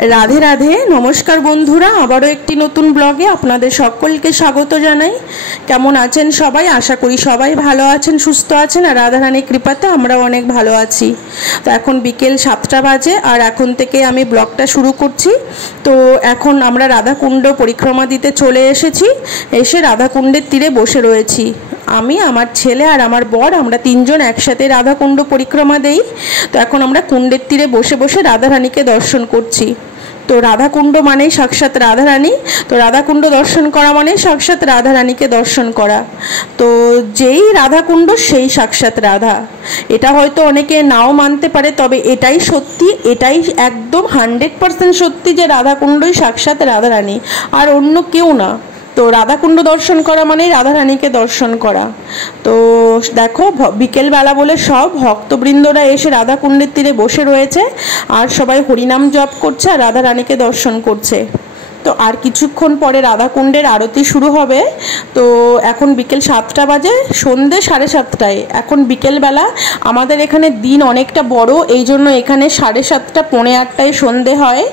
राधे राधे नमस्कार बंधुरा आबारो एकटी नतून ब्लगे आपनादेर सकलके स्वागत जानाई। केमन आछेन सबाई? आशा करी सबाई भालो आछेन, सुस्थ आछेन और राधारानीर कृपाते आमराओ अनेक भालो आछि। तो एखन बिकेल 7टा बाजे और एखन थेके आमि ब्लगटा शुरू करछि। तो एखन आमरा राधाकुंड परिक्रमा दिते चले एसेछि। एसे राधाकुंडेर तीरे बसे रयेछि आमी, आमार छेले और आमार बर, आमरा तीनजन एकसाथे राधाकुंड परिक्रमा देई। तो एखन आमरा कुंडेर तीरे बसे बसे राधारानीके दर्शन करछि। तो राधाकुंड माने साक्षात राधारानी, तो राधाकुंड दर्शन करा माने साक्षात राधारानी के दर्शन करा। तो जेई राधाकुंड सेई साक्षात राधा, एटा हयतो अनेके नाओ मानते पारे, तबे एटाई सत्यि, एटाई एकदम 100% सत्यि जे राधाकुंडई साक्षात राधारानी और अन्य केउ ना। तो राधाकुंड दर्शन करा माने राधारानी के दर्शन करा। तो देखो बिकेल बेला बोले सब भक्तबृंदरा एसे राधाकुंडेर तीरे बसे रयेछे और सबाई हरिनाम जप करछे, राधारानी के दर्शन करछे। तो आर किछुक्षण परे राधाकुंडेर आरती शुरू होबे। तो एखन बिकेल 7टा बाजे, सन्ধ্যে 7:30টায়। एखन बिकेल बेला आमादेर एखाने दिन अनेकटा बड़ो, एइजोन्नो एखाने 7:30টা 7:45টায় सन्ধ্যে हय।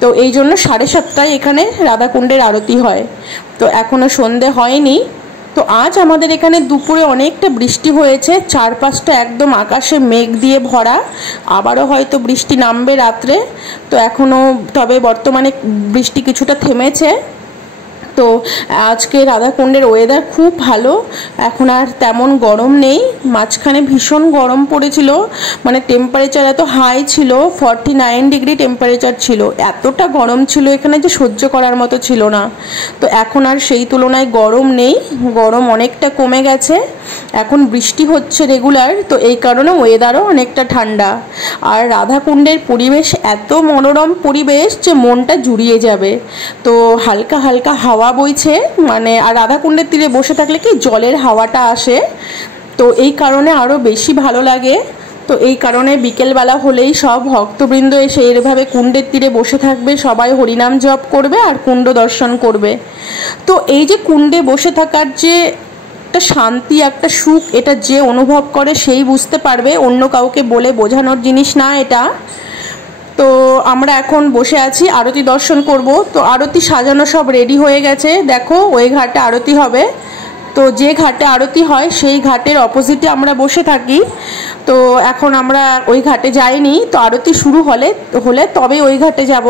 तो এই জন্য 7:30টায় এখানে রাধাকুণ্ডের আরতি হয়। তো এখনো সন্ধে হয়নি। তো আজ আমাদের এখানে দুপুরে অনেকটা বৃষ্টি হয়েছে, চারপাশটা একদম আকাশে মেঘ দিয়ে ভরা, আবারও হয়তো বৃষ্টি নামবে রাত্রে। তো এখনো তবে বর্তমানে বৃষ্টি কিছুটা থেমেছে। তো আজকে রাধাকুণ্ডের ওয়েদার খুব ভালো, এখন আর তেমন গরম নেই। মাঝখানে ভীষণ গরম পড়েছিল, মানে টেম্পারেচার এত হাই ছিল, 49 ডিগ্রি টেম্পারেচার ছিল। এতটা গরম ছিল এখানে যে সহ্য করার মতো ছিল না। তো এখন আর সেই তুলনায় গরম নেই, গরম অনেকটা কমে গেছে। এখন বৃষ্টি হচ্ছে রেগুলার, তো এই কারণে ওয়েদারও অনেকটা ঠান্ডা। আর রাধাকুণ্ডের পরিবেশ এত মনোরম পরিবেশ যে মনটা জুড়িয়ে যাবে। তো হালকা হালকা হাওয়া বইছে, মানে আর রাধাকুণ্ডের তীরে বসে থাকলে কি জলের হাওয়াটা আসে, তো এই কারণে আরো বেশি ভালো লাগে। তো এই কারণে বিকেল বেলা হলেই সব ভক্তবৃন্দ এসে এইভাবে কুণ্ডের তীরে বসে থাকবে, সবাই হরিনাম জপ করবে আর কুণ্ড দর্শন করবে। তো এই যে কুণ্ডে বসে থাকার যে একটা শান্তি, একটা সুখ, এটা যে অনুভব করে সেই বুঝতে পারবে, অন্য কাউকে বলে বোঝানোর জিনিস না এটা। তো আমরা এখন বসে আছি, আরতি দর্শন করব। তো আরতি সাজানো সব রেডি হয়ে গেছে, দেখো ওই ঘাটে আরতি হবে। তো যে ঘাটে আরতি হয় সেই ঘাটের অপোজিটে আমরা বসে থাকি। তো এখন আমরা ওই ঘাটে যাইনি, তো আরতি শুরু হলে তবে ওই ঘাটে যাব।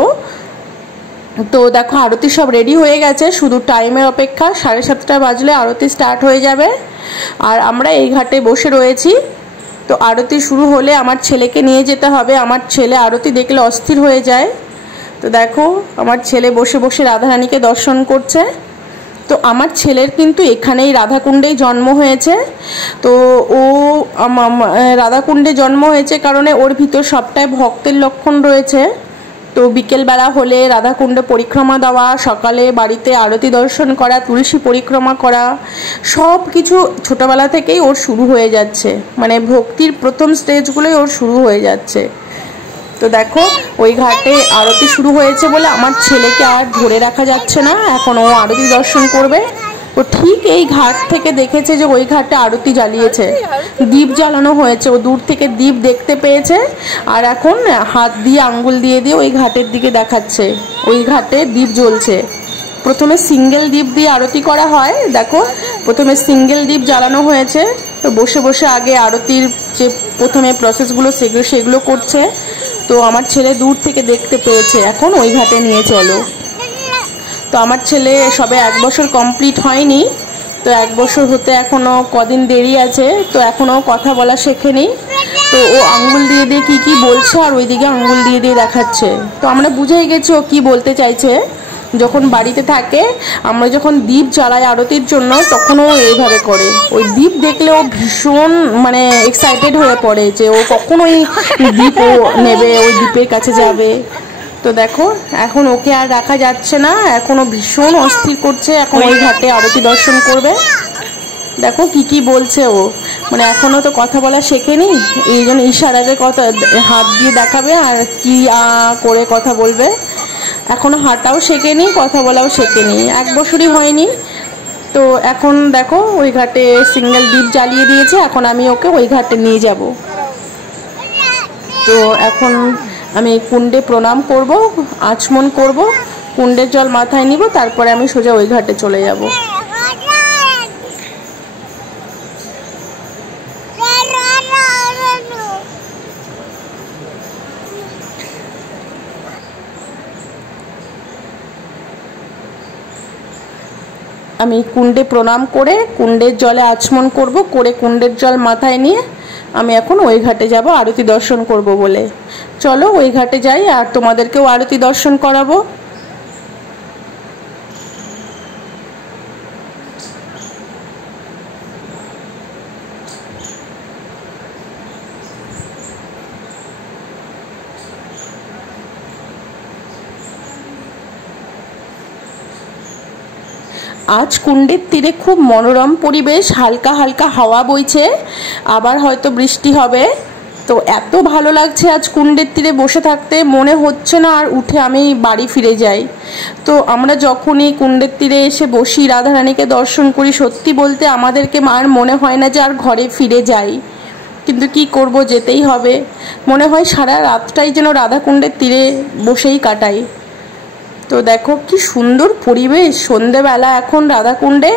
তো দেখো আরতি সব রেডি হয়ে গেছে, শুধু টাইমের অপেক্ষা, 7:30টা বাজলে আরতি স্টার্ট হয়ে যাবে। আর আমরা এই ঘাটে বসে রয়েছি। তো আরতি শুরু হলে আমার ছেলেকে নিয়ে যেতে হবে, আমার ছেলে আরতি দেখলে অস্থির হয়ে যায়। তো দেখো আমার ছেলে বসে বসে রাধারানীকে দর্শন করছে। তো আমার ছেলের কিন্তু এখানেই রাধাকুণ্ডেই জন্ম হয়েছে। তো ও রাধাকুণ্ডে জন্ম হয়েছে কারণে ওর ভিতর সবটাই ভক্তের লক্ষণ রয়েছে। তো বিকেল বেলা হলে রাধাকুণ্ডে পরিক্রমা দেওয়া, সকালে বাড়িতে আরতি দর্শন করা, তুলসী পরিক্রমা করা, সব কিছু ছোটবেলা থেকেই ওর শুরু হয়ে যাচ্ছে, মানে ভক্তির প্রথম স্টেজগুলোই ওর শুরু হয়ে যাচ্ছে। তো দেখো ওই ঘাটে আরতি শুরু হয়েছে বলে আমার ছেলেকে আর ধরে রাখা যাচ্ছে না, এখন ও আরতি দর্শন করবে। তো ঠিক এই ঘাট থেকে দেখেছে যে ওই ঘাটে আরতি জ্বালিয়েছে, দীপ জ্বালানো হয়েছে, ও দূর থেকে দীপ দেখতে পেয়েছে আর এখন হাত দিয়ে আঙ্গুল দিয়ে দিয়ে ওই ঘাটের দিকে দেখাচ্ছে, ওই ঘাটে দীপ জ্বলছে। প্রথমে সিঙ্গেল দীপ দিয়ে আরতি করা হয়, দেখো প্রথমে সিঙ্গেল দীপ জ্বালানো হয়েছে। তো বসে বসে আগে আরতির যে প্রথমে প্রসেসগুলো সেগুলো করছে। তো আমার ছেলে দূর থেকে দেখতে পেয়েছে, এখন ওই ঘাটে নিয়ে চলো। তো আমার ছেলে সবে 1 বছর কমপ্লিট হয়নি, তো 1 বছর হতে এখনও কদিন দেরি আছে। তো এখনও কথা বলা শেখেনি। তো ও আঙ্গুল দিয়ে দিয়ে কী বলছে আর ওইদিকে আঙ্গুল দিয়ে দিয়ে দেখাচ্ছে। তো আমরা বুঝেই গেছি ও কী বলতে চাইছে। যখন বাড়িতে থাকে, আমরা যখন দীপ জ্বালাই আরতির জন্য, তখনও এইভাবে করে। ওই দীপ দেখলে ও ভীষণ মানে এক্সাইটেড হয়ে পড়ে যে ও কখন ওই দীপ ও নেবে, ওই দীপের কাছে যাবে। তো দেখো এখন ওকে আর রাখা যাচ্ছে না, এখনও ভীষণ অস্থির করছে, এখন ওই ঘাটে আরতি দর্শন করবে। দেখো কি বলছে ও, মানে এখনও তো কথা বলা শেখেনি, এই জন্য ইশারাতে কথা হাত দিয়ে দেখাবে আর কি করে কথা বলবে। এখনও হাঁটাও শেখেনি, কথা বলাও শেখেনি, 1 বছরই হয়নি। তো এখন দেখো ওই ঘাটে সিঙ্গেল দীপ জ্বালিয়ে দিয়েছে, এখন আমি ওকে ওই ঘাটে নিয়ে যাব। তো এখন আমি কুণ্ডে প্রণাম করব, আচমন করব, কুণ্ডের জল মাথায় নিব, তারপরে আমি সোজা ওই ঘাটে চলে যাব। আমি কুণ্ডে প্রণাম করে কুণ্ডের জলে আচমন করব, করে কুণ্ডের জল মাথায় নিয়ে আমি এখন ওই ঘাটে যাব আরতি দর্শন করব বলে। চলো ওই ঘাটে যাই আর তোমাদেরকেও আরতি দর্শন করাবো। আজ কুণ্ডের তীরে খুব মনোরম পরিবেশ, হালকা হালকা হাওয়া বইছে, আবার হয়তো বৃষ্টি হবে। তো এত ভালো লাগছে আজ কুণ্ডের তীরে বসে থাকতে, মনে হচ্ছে না আর উঠে আমি বাড়ি ফিরে যাই। তো আমরা যখনই কুণ্ডের তীরে এসে বসি, রাধারানীকে দর্শন করি, সত্যি বলতে আমাদেরকে আর মনে হয় না যে আর ঘরে ফিরে যাই, কিন্তু কি করব, যেতেই হবে। মনে হয় সারা রাতটাই যেন রাধাকুণ্ডের তীরে বসেই কাটাই। তো দেখো কি সুন্দর পরিবেশ সন্ধেবেলা এখন রাধাকুণ্ডে,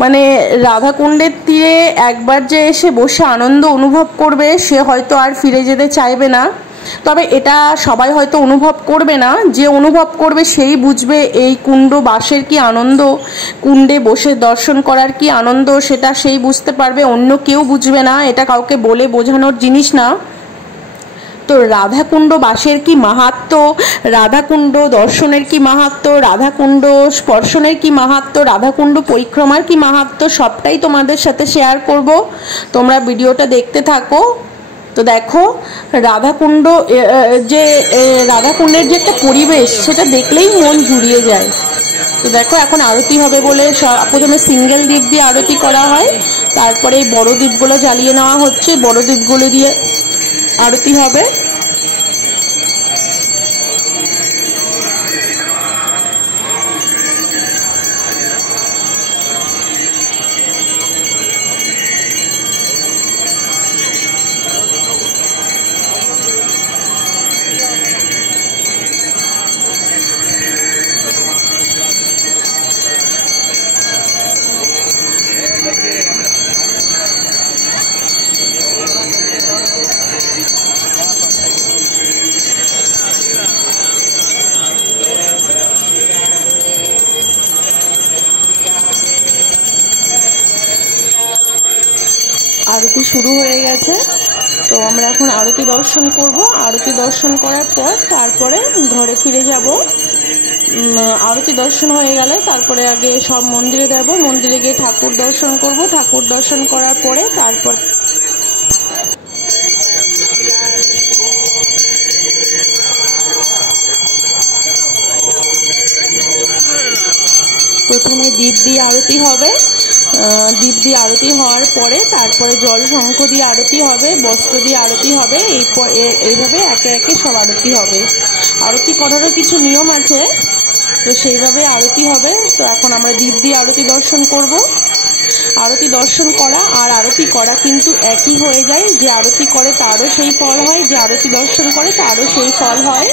মানে রাধাকুণ্ডের তীরে একবার যে এসে বসে আনন্দ অনুভব করবে সে হয়তো আর ফিরে যেতে চাইবে না। তবে এটা সবাই হয়তো অনুভব করবে না, যে অনুভব করবে সেই বুঝবে এই কুণ্ড বাসের কি আনন্দ, কুণ্ডে বসে দর্শন করার কি আনন্দ, সেটা সেই বুঝতে পারবে, অন্য কেউ বুঝবে না। এটা কাউকে বলে বোঝানোর জিনিস না। তো রাধাকুণ্ড বাসের কি মাহাত্ম্য, রাধাকুণ্ড দর্শনের কি মাহাত্ম্য, রাধাকুণ্ড স্পর্শনের কি মাহাত্ম্য, রাধাকুণ্ড পরিক্রমার কি মাহাত্ম্য, সবটাই তোমাদের সাথে শেয়ার করব। তোমরা ভিডিওটা দেখতে থাকো। তো দেখো রাধাকুণ্ড, যে রাধাকুণ্ডের যে একটা পরিবেশ সেটা দেখলেই মন জুড়িয়ে যায়। তো দেখো এখন আরতি হবে বলে প্রথমে সিঙ্গেল দ্বীপ দিয়ে আরতি করা হয়, তারপরে বড় দ্বীপগুলো জ্বালিয়ে নেওয়া হচ্ছে, বড় দ্বীপগুলো দিয়ে আরতি হবে। আরতি শুরু হয়ে গেছে। তো আমরা এখন আরতি দর্শন করব। আরতি দর্শন করার পর তারপরে ঘরে ফিরে যাব। আরতি দর্শন হয়ে গেলে তারপরে আগে সব মন্দিরে যাব, মন্দিরে গিয়ে ঠাকুর দর্শন করব। ঠাকুর দর্শন করার পরে তারপর প্রথমে দ্বীপ দিয়ে আরতি হবে, দ্বীপ দিয়ে আরতি হওয়ার পরে তারপরে জল শঙ্খ দিয়ে আরতি হবে, বস্ত্র দিয়ে আরতি হবে, এইভাবে একে একে সব আরতি হবে। আরতি করারও কিছু নিয়ম আছে, তো সেইভাবে আরতি হবে। তো এখন আমরা দ্বীপ দিয়ে আরতি দর্শন করব। আরতি দর্শন করা আর আরতি করা কিন্তু একই হয়ে যায়, যে আরতি করে তারও সেই ফল হয়, যে আরতি দর্শন করে তারও সেই ফল হয়।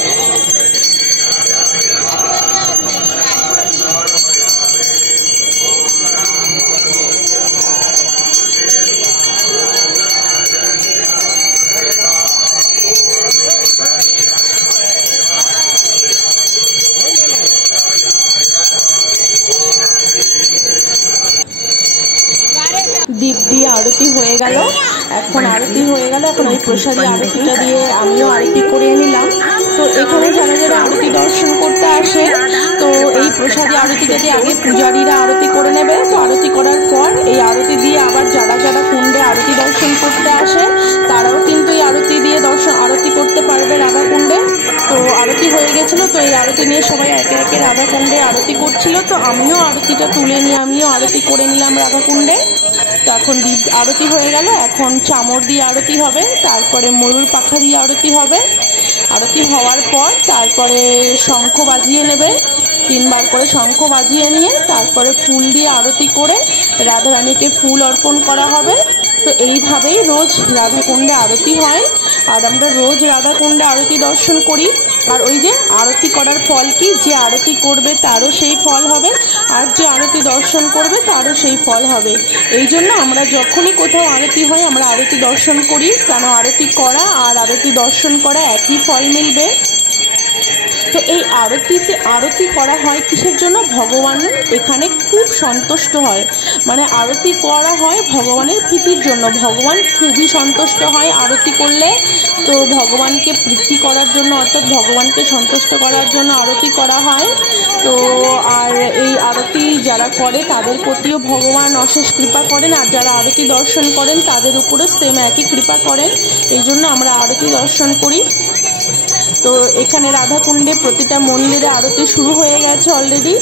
দ্বীপ দিয়ে আরতি হয়ে গেল, এখন আরতি হয়ে গেল, এখন ওই প্রসাদী আরতিটা দিয়ে আমিও আরতি করে নিলাম। তো এখানে যারা যারা আরতি দর্শন করতে আসে, তো এই প্রসাদী আরতিটা দিয়ে আগে পূজারীরা আরতি করে নেবে। তো আরতি করার পর এই আরতি দিয়ে আবার যারা যারা কুণ্ডে আরতি দর্শন করতে আসে তারাও কিন্তু এই আরতি দিয়ে আরতি করতে পারবে রাধাকুণ্ডে। তো আরতি হয়ে গেছিলো, তো এই আরতি নিয়ে সবাই একে একে রাধাকুণ্ডে আরতি করছিল। তো আমিও আরতিটা তুলে নিয়ে আমিও আরতি করে নিলাম রাধাকুণ্ডে। তো এখন দ্বীপ আরতি হয়ে গেল, এখন চামর দিয়ে আরতি হবে, তারপরে ময়ূর পাখা দিয়ে আরতি হবে। আরতি হওয়ার পর তারপরে শঙ্খ বাজিয়ে নেবে, 3 বার করে শঙ্খ বাজিয়ে নিয়ে তারপরে ফুল দিয়ে আরতি করে রাধারানীকে ফুল অর্পণ করা হবে। তো এইভাবেই রোজ রাধাকুণ্ডে আরতি হয়। আর আমরা রোজ রাধাকুণ্ডে আরতি দর্শন করি। আর ওই যে আরতি করার ফল কি, যে আরতি করবে তারও সেই ফল হবে, আর যে আরতি দর্শন করবে তারও সেই ফল হবে। এই জন্য আমরা যখনই কোথাও আরতি হয় আমরা আরতি দর্শন করি, কেন আরতি করা আর আরতি দর্শন করা একই ফল মিলবে। তো এই আরতি করা হয় কিসের জন্য? ভগবান এখানে খুব সন্তুষ্ট হয়, মানে আরতি করা হয় ভগবানের প্রীতির জন্য। ভগবান খুবই সন্তুষ্ট হয় আরতি করলে। তো ভগবানকে প্রীতি করার জন্য, অর্থাৎ ভগবানকে সন্তুষ্ট করার জন্য আরতি করা হয়। তো আর এই আরতি যারা করে তাদের প্রতিও ভগবান অশেষ কৃপা করেন, আর যারা আরতি দর্শন করেন তাদের উপরে সেম একই কৃপা করেন। এই জন্য আমরা আরতি দর্শন করি। তো এখানে রাধাকুণ্ডে প্রতিটা মন্দিরে আরতি শুরু হয়ে গেছে অলরেডি।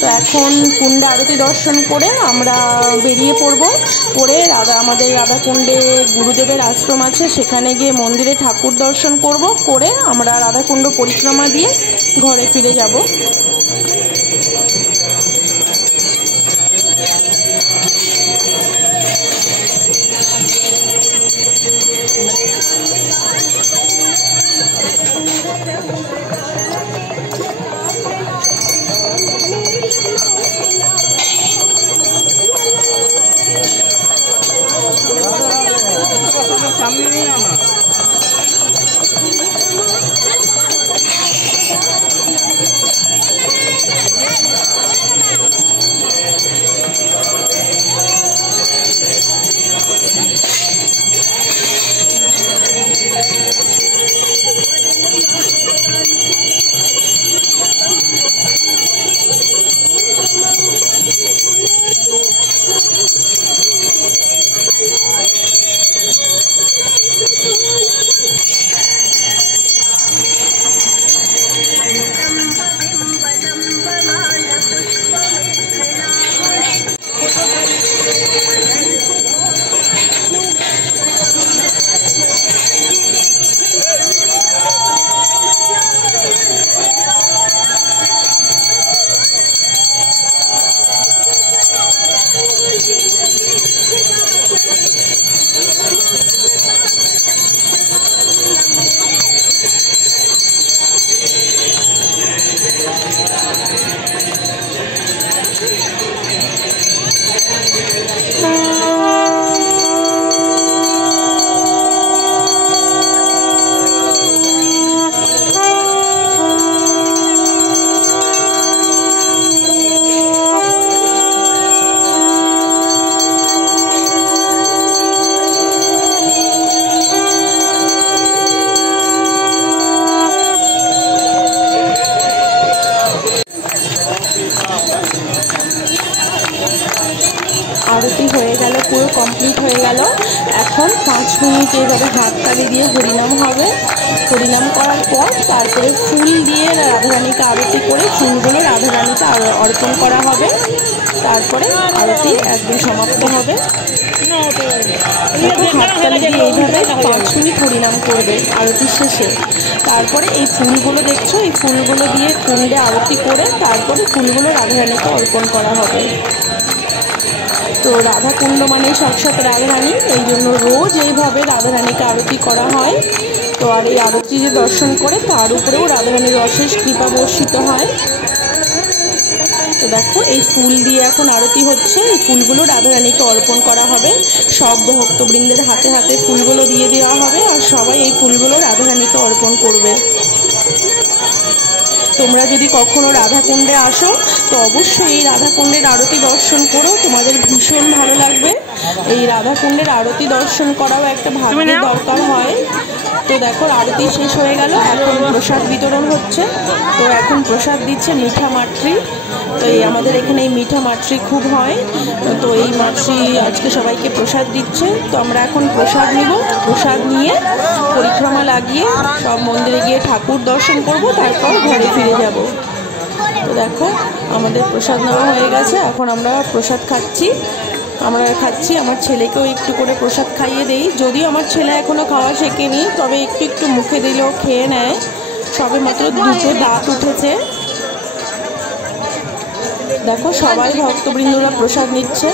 তো এখন কুণ্ডে আরতি দর্শন করে আমরা বেরিয়ে পড়বো। পরে আমাদের রাধাকুণ্ডে গুরুদেবের আশ্রম আছে, সেখানে গিয়ে মন্দিরে ঠাকুর দর্শন করব, করে আমরা রাধাকুণ্ড পরিক্রমা দিয়ে ঘরে ফিরে যাব। সামনে নিয়ে আনা। আরতি হয়ে গেল, পুরো কমপ্লিট হয়ে গেল। এখন 5 মিনিট এইভাবে হাততালি দিয়ে হরিনাম হবে। হরিনাম করার পর তারপরে ফুল দিয়ে রাধারানীকে আরতি করে ফুলগুলো রাধারানীকে অর্পণ করা হবে। তারপরে আরতি একদম সমাপ্ত হবে। হাততালি দিয়ে এইভাবে 5 মিনিট হরিনাম করবে আরতির শেষে। তারপরে এই ফুলগুলো দেখছো, এই ফুলগুলো দিয়ে কুণ্ডে আরতি করে তারপরে ফুলগুলো রাধারানীকে অর্পণ করা হবে। তো রাধাকুণ্ড মানে সাক্ষাৎ রাধারানী, এই জন্য রোজ এইভাবে রাধারানীকে আরতি করা হয়। তো আর এই আরতি যে দর্শন করে তার উপরেও রাধারানীর অশেষ কৃপা বর্ষিত হয়। তো দেখো এই ফুল দিয়ে এখন আরতি হচ্ছে, এই ফুলগুলো রাধারানীকে অর্পণ করা হবে। সব ভক্তবৃন্দের হাতে হাতে ফুলগুলো দিয়ে দেওয়া হবে, আর সবাই এই ফুলগুলো রাধারানীকে অর্পণ করবে। তোমরা যদি কখনো রাধাকুণ্ডে আসো তো অবশ্যই এই রাধাকুণ্ডের আরতি দর্শন করো, তোমাদের ভীষণ ভালো লাগবে। এই রাধাকুণ্ডের আরতি দর্শন করাও একটা ভাগ্যের দরকার হয়। তো দেখো আরতি শেষ হয়ে গেল, এখন প্রসাদ বিতরণ হচ্ছে। তো এখন প্রসাদ দিচ্ছে মিঠা মাতৃ। তো এই আমাদের এখানে এই মিঠা মাতৃ খুব হয়, তো এই মাতৃ আজকে সবাইকে প্রসাদ দিচ্ছে। তো আমরা এখন প্রসাদ নিব, প্রসাদ নিয়ে পরিক্রমা লাগিয়ে সব মন্দিরে গিয়ে ঠাকুর দর্শন করব, তারপর ঘরে ফিরে যাব। তো দেখো আমাদের প্রসাদ নেওয়া হয়ে গেছে, এখন আমরা প্রসাদ খাচ্ছি। আমার ছেলেকেও একটু করে প্রসাদ খাইয়ে দেই। যদিও আমার ছেলে এখনও খাওয়া শেখেনি, তবে একটু একটু মুখে দিলেও খেয়ে নেয়। সবে মাত্র 2টো দাঁত উঠেছে। দেখো সবাই ভক্তবৃন্দরা প্রসাদ নিচ্ছে।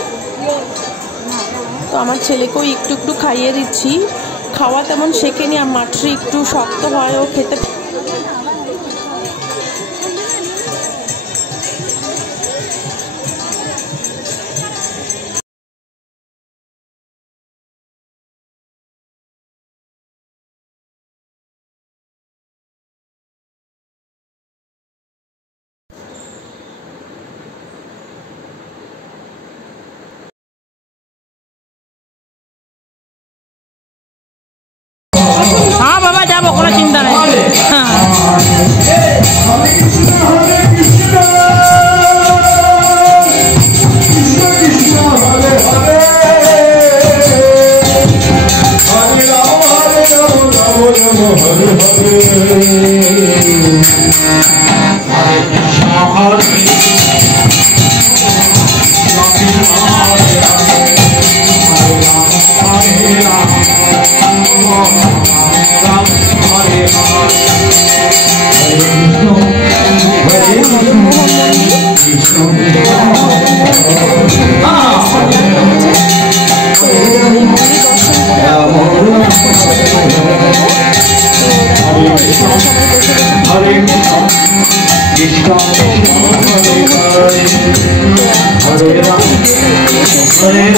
তো আমার ছেলেকেও একটু একটু খাইয়ে দিচ্ছি। খাওয়া তেমন শেখেনি, আর মাতৃ একটু শক্ত হয়, ও খেতে हाँ बाबा जाबो कोनो चिंता नहीं। हाँ Hare